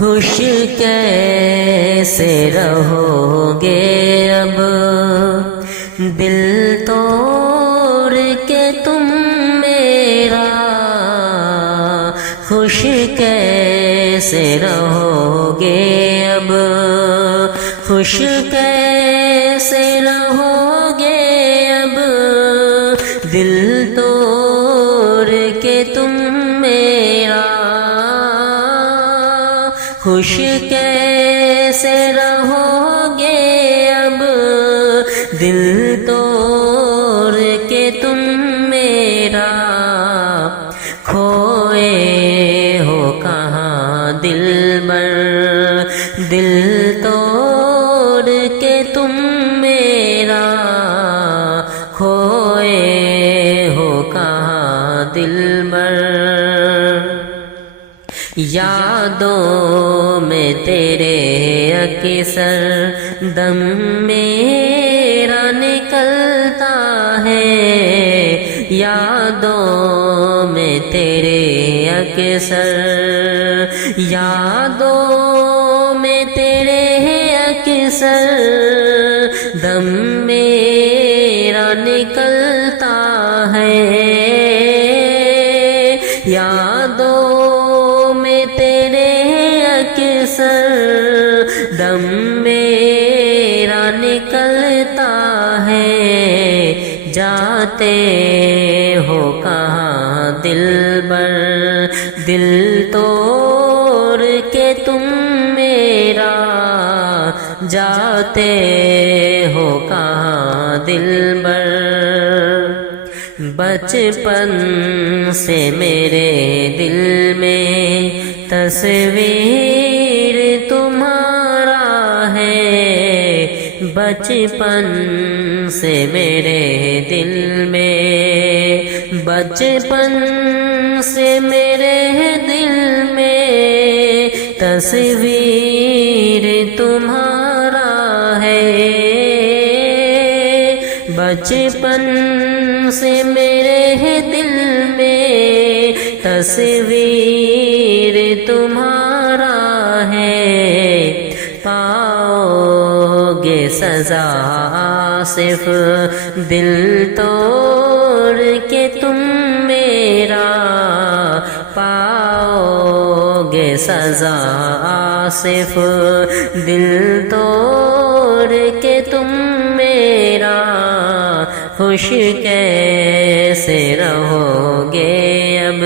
خوش کیسے رہو گے اب دل توڑ کے تم میرا، خوش کیسے رہو گے اب، خوش کیسے رہو گے اب دل توڑ کے تم میرا، خوش کیسے رہو گے اب دل توڑ کے تم میرا، کھوئے ہو کہاں دلبر دل توڑ کے تم میرا، کھوئے ہو کہاں دلبر، یادوں میں تیرے اکثر دم میرا نکلتا ہے، یادوں میں تیرے اکثر، یادوں میں تیرے اکثر دم میرا نکلتا ہے، یادوں میں تیرے اکثر دم میرا نکلتا ہے، جاتے ہو کہاں دلبر دل توڑ کے تم میرا، جاتے ہو کہاں دلبر، بچپن سے میرے دل میں تصویر تمہارا ہے، بچپن سے میرے دل میں، بچپن سے میرے دل میں تصویر تمہارا ہے، بچپن سے میرے دل میں تصویر تمہارا ہے، پاؤ گے سزا صرف دل توڑ کے تم میرا، پاؤ گے سزا صرف دل توڑ کے تم میرا، خوش کیسے رہو گے اب